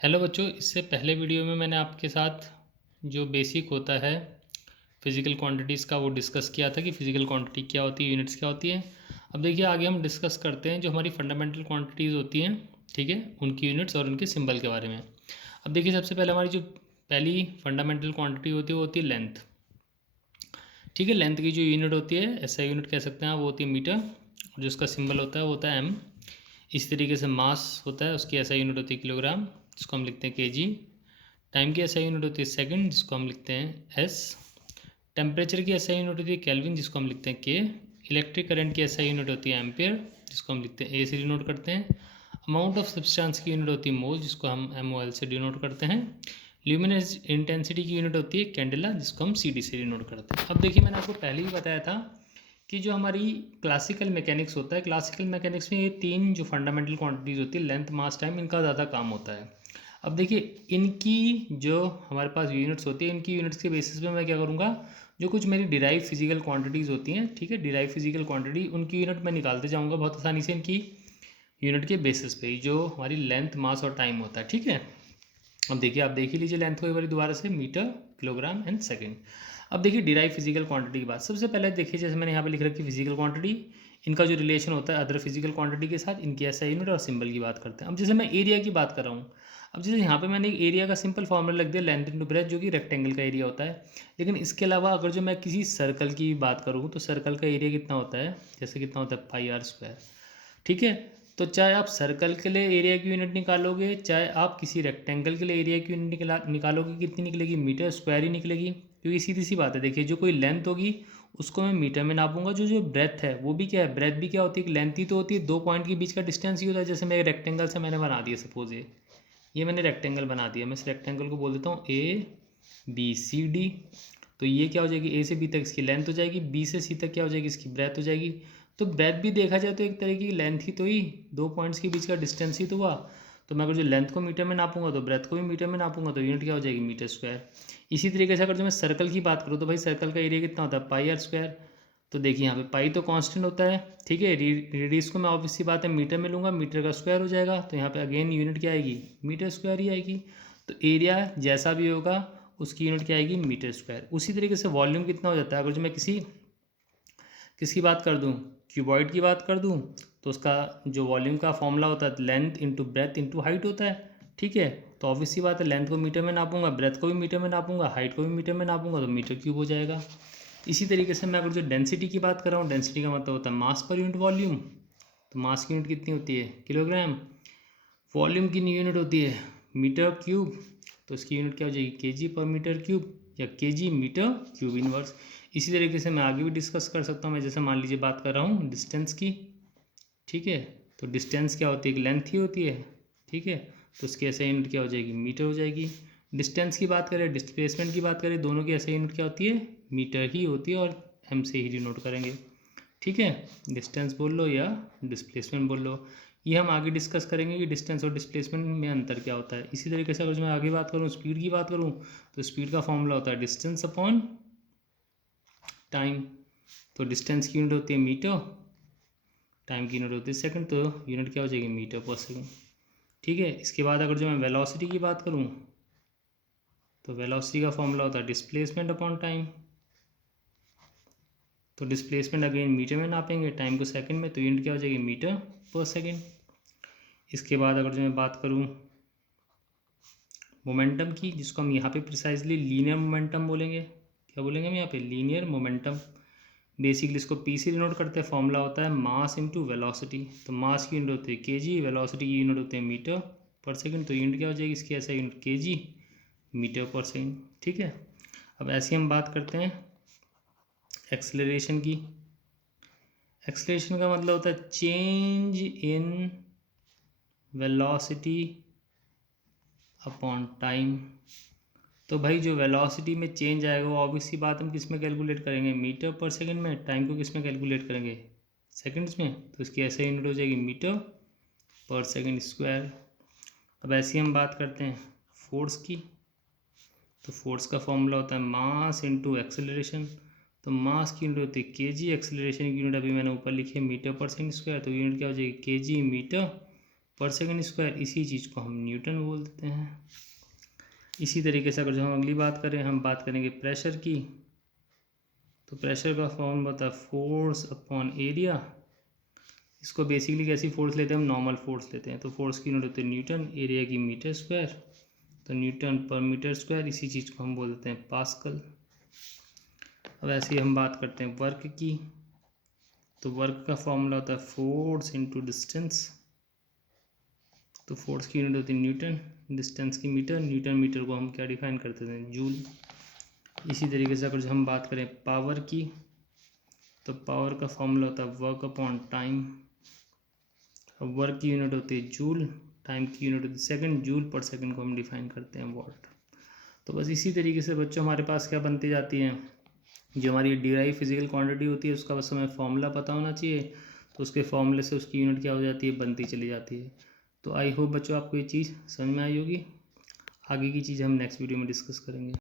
Hello बच्चों, इससे पहले वीडियो में मैंने आपके साथ जो बेसिक होता है फिज़िकल क्वांटिटीज़ का वो डिस्कस किया था कि फ़िज़िकल क्वांटिटी क्या होती है, यूनिट्स क्या होती है। अब देखिए आगे हम डिस्कस करते हैं जो हमारी फंडामेंटल क्वांटिटीज़ होती हैं, ठीक है, उनकी यूनिट्स और उनके सिंबल के बारे में। अब देखिए सबसे पहले हमारी जो पहली फंडामेंटल क्वांटिटी होती है वो होती है लेंथ। ठीक है, लेंथ की जो यूनिट होती है एसआई यूनिट कह सकते हैं, वो होती है मीटर, और जो उसका सिंबल होता है वो होता है एम। इस तरीके से मास होता है, उसकी एसआई यूनिट होती है किलोग्राम, जिसको हम लिखते हैं केजी। टाइम की एसआई यूनिट होती है सेकंड, जिसको हम लिखते हैं एस। टेम्परेचर की एसआई यूनिट होती है केल्विन, जिसको हम लिखते हैं के। इलेक्ट्रिक करंट की एसआई यूनिट होती है एम्पियर, जिसको हम लिखते हैं ए से डिनोट करते हैं। अमाउंट ऑफ सब्सटेंस की यूनिट होती है मोल, जिसको हम एम ओ एल से डिनोट करते हैं। ल्यूमिनस इंटेंसिटी की यूनिट होती है कैंडेला, जिसको हम सी डी से डिनोट करते हैं। अब देखिए मैंने आपको पहले ही बताया था कि जो हमारी क्लासिकल मैकेनिक्स होता है, क्लासिकल मैकेनिक्स में ये तीन जो फंडामेंटल क्वांटिटीज़ होती है लेंथ मास टाइम, इनका ज़्यादा काम होता है। अब देखिए इनकी जो हमारे पास यूनिट्स होती है, इनकी यूनिट्स के बेसिस पे मैं क्या करूँगा, जो कुछ मेरी डिराइव फिजिकल क्वांटिटीज़ होती हैं, ठीक है, डिराइव फिजिकल क्वांटिटी, उनकी यूनिट मैं निकालते जाऊँगा बहुत आसानी से इनकी यूनिट के बेसिस पे, जो हमारी लेंथ मास और टाइम होता है। ठीक है, अब देखिए आप देख ही लीजिए लेंथ को एक बार दोबारा से, मीटर, किलोग्राम एंड सेकंड। अब देखिए डिराइव फिजिकल क्वांटिटी की बात, सबसे पहले देखिए जैसे मैंने यहाँ पे लिख रखी फिजिकल क्वांटिटी, इनका जो रिलेशन होता है अदर फिजिकल क्वांटिटी के साथ, इनकी एसआई यूनिट और सिंबल की बात करते हैं। अब जैसे मैं एरिया की बात कर रहा हूँ, अब जैसे यहाँ पे मैंने एक एरिया का सिंपल फॉर्मूला लिख दिया, लेंथ इंटू ब्रेथ, जो कि रेक्टेंगल का एरिया होता है। लेकिन इसके अलावा अगर जो मैं किसी सर्कल की बात करूँ तो सर्कल का एरिया कितना होता है, जैसे कितना होता है पाई आर स्क्वायर। ठीक है, तो चाहे आप सर्कल के लिए एरिया की यूनिट निकालोगे, चाहे आप किसी रेक्टेंगल के लिए एरिया की यूनिट निकालोगे, कितनी निकलेगी, मीटर स्क्वायर ही निकलेगी। क्योंकि सीधी सी बात है, देखिए जो कोई लेंथ होगी उसको मैं मीटर में नापूंगा, जो जो ब्रेथ है वो भी क्या है, ब्रेथ भी क्या होती है, एक लेंथ ही तो होती है, दो पॉइंट के बीच का डिस्टेंस ही होता है। जैसे मैं रेक्टेंगल से मैंने बना दिया, सपोज ये मैंने रेक्टेंगल बना दिया, मैं इस रेक्टेंगल को बोल देता हूँ ए बी सी डी। तो ये क्या हो जाएगी, ए से बी तक इसकी लेंथ हो जाएगी, बी से सी तक क्या हो जाएगी, इसकी ब्रेथ हो जाएगी। तो ब्रेथ भी देखा जाए तो एक तरह की लेंथ ही तो ही, दो पॉइंट्स के बीच का डिस्टेंस ही तो हुआ। तो मैं अगर जो लेंथ को मीटर में नापूंगा तो ब्रेथ को भी मीटर में नापूंगा, तो यूनिट क्या हो जाएगी, मीटर स्क्वायर। इसी तरीके से अगर जो मैं सर्कल की बात करूँ तो भाई सर्कल का एरिया कितना होता है, पाई आर स्क्वायर। तो देखिए यहाँ पे पाई तो कांस्टेंट होता है, ठीक है, रेडियस को मैं ऑब्वियस सी बात है मीटर में लूँगा, मीटर का स्क्वायर हो जाएगा, तो यहाँ पे अगेन यूनिट क्या आएगी, मीटर स्क्वायर ही आएगी। तो एरिया जैसा भी होगा उसकी यूनिट क्या आएगी, मीटर स्क्वायर। उसी तरीके से वॉल्यूम कितना हो जाता है, अगर जो मैं किसकी बात कर दूँ, क्यूबॉइड की बात कर दूँ, तो उसका जो वॉल्यूम का फॉर्मूला होता है length into breadth into height होता है। ठीक है, तो ऑब्वियस सी बात है लेंथ को मीटर में नापूंगा, ब्रेथ को भी मीटर में नापूंगा, हाइट को भी मीटर में नापूंगा, तो मीटर क्यूब हो जाएगा। इसी तरीके से मैं अगर जो डेंसिटी की बात कर रहा हूँ, डेंसिटी का मतलब होता है मास पर यूनिट वॉल्यूम। तो मास की यूनिट कितनी होती है, किलोग्राम। वॉल्यूम की यूनिट होती है मीटर क्यूब, तो इसकी यूनिट क्या हो जाएगी, केजी पर मीटर क्यूब, या केजी मीटर क्यूब इनवर्स। इसी तरीके से मैं आगे भी डिस्कस कर सकता हूँ, मैं जैसे मान लीजिए बात कर रहा हूँ डिस्टेंस की। ठीक है, तो डिस्टेंस क्या होती है, एक लेंथ ही होती है। ठीक है, तो उसकी ऐसे यूनिट क्या हो जाएगी, मीटर हो जाएगी। डिस्टेंस की बात करें, डिस्प्लेसमेंट की बात करें, दोनों की ऐसे यूनिट क्या होती है, मीटर ही होती है, और एम से ही डिनोट करेंगे। ठीक है, डिस्टेंस बोल लो या डिस्प्लेसमेंट बोल लो, ये हम आगे डिस्कस करेंगे कि डिस्टेंस और डिस्प्लेसमेंट में अंतर क्या होता है। इसी तरीके से अगर मैं आगे बात करूँ, स्पीड की बात करूँ, तो स्पीड का फॉर्मूला होता है डिस्टेंस अपॉन टाइम। तो डिस्टेंस की यूनिट होती है मीटर, टाइम की यूनिट होती है सेकंड, तो यूनिट क्या हो जाएगी, मीटर पर सेकंड। ठीक है, इसके बाद अगर जो मैं वेलोसिटी की बात करूँ, तो वेलोसिटी का फॉर्मूला होता है डिस्प्लेसमेंट अपॉन टाइम। तो डिस्प्लेसमेंट अगेन मीटर में नापेंगे, टाइम को सेकंड में, तो यूनिट क्या हो जाएगी, मीटर पर सेकंड। इसके बाद अगर जो मैं बात करूँ मोमेंटम की, जिसको हम यहाँ पे प्रिसाइजली लीनियर मोमेंटम बोलेंगे, क्या बोलेंगे हम यहाँ पे, लीनियर मोमेंटम। बेसिकली इसको पी से डिनोट करते हैं, फॉर्मूला होता है मास इंटू वेलोसिटी। तो मास की यूनिट होती है केजी, वेलोसिटी की यूनिट होती है मीटर पर सेकंड, तो यूनिट क्या हो जाएगी इसकी, ऐसा यूनिट केजी मीटर पर सेकंड। ठीक है, अब ऐसी हम बात करते हैं एक्सेलरेशन की। एक्सेलरेशन का मतलब होता है change in velocity upon time. तो भाई जो वेलोसिटी में चेंज आएगा वो ऑब्वियस सी बात हम किस में कैलकुलेट करेंगे, मीटर पर सेकंड में। टाइम को किस में कैलकुलेट करेंगे, सेकंड्स में, तो इसकी ऐसे यूनिट हो जाएगी मीटर पर सेकंड स्क्वायर। अब ऐसी हम बात करते हैं फोर्स की। तो फोर्स का फॉर्मूला होता है मास इंटू एक्सेलरेशन। तो मास की यूनिट होती है केजी, एक्सेलरेशन की यूनिट अभी मैंने ऊपर लिखी है मीटर पर सेकंड स्क्वायर, तो यूनिट क्या हो जाएगी, केजी मीटर पर सेकंड स्क्वायर, इसी चीज़ को हम न्यूटन बोल देते हैं। इसी तरीके से अगर जो हम अगली बात करें, हम बात करेंगे प्रेशर की, तो प्रेशर का फॉर्मूला होता है फोर्स अपॉन एरिया। इसको बेसिकली कैसी फोर्स लेते हैं हम, नॉर्मल फोर्स लेते हैं, तो फोर्स की यूनिट होती है न्यूटन, एरिया की मीटर स्क्वायर, तो न्यूटन पर मीटर स्क्वायर, इसी चीज़ को हम बोल देते हैं पास्कल। अब ऐसे ही हम बात करते हैं वर्क की, तो वर्क का फॉर्मूला होता है फोर्स इंटू डिस्टेंस, तो फोर्स की यूनिट होती है न्यूटन, डिस्टेंस की मीटर, न्यूटन मीटर को हम क्या डिफाइन करते हैं, जूल। इसी तरीके से अगर हम बात करें पावर की, तो पावर का फॉर्मूला होता है वर्क अपॉन टाइम, अब वर्क की यूनिट होती है जूल, टाइम की यूनिट होती है सेकंड, जूल पर सेकंड को हम डिफाइन करते हैं वॉट। तो बस इसी तरीके से बच्चों हमारे पास क्या बनती जाती हैं, जो हमारी डिराइव फिजिकल क्वांटिटी होती है उसका बस हमें फॉर्मूला पता होना चाहिए, तो उसके फॉर्मूले से उसकी यूनिट क्या हो जाती है, बनती चली जाती है। तो आई होप बच्चों आपको ये चीज़ समझ में आई होगी। आगे की चीज़ हम नेक्स्ट वीडियो में डिस्कस करेंगे।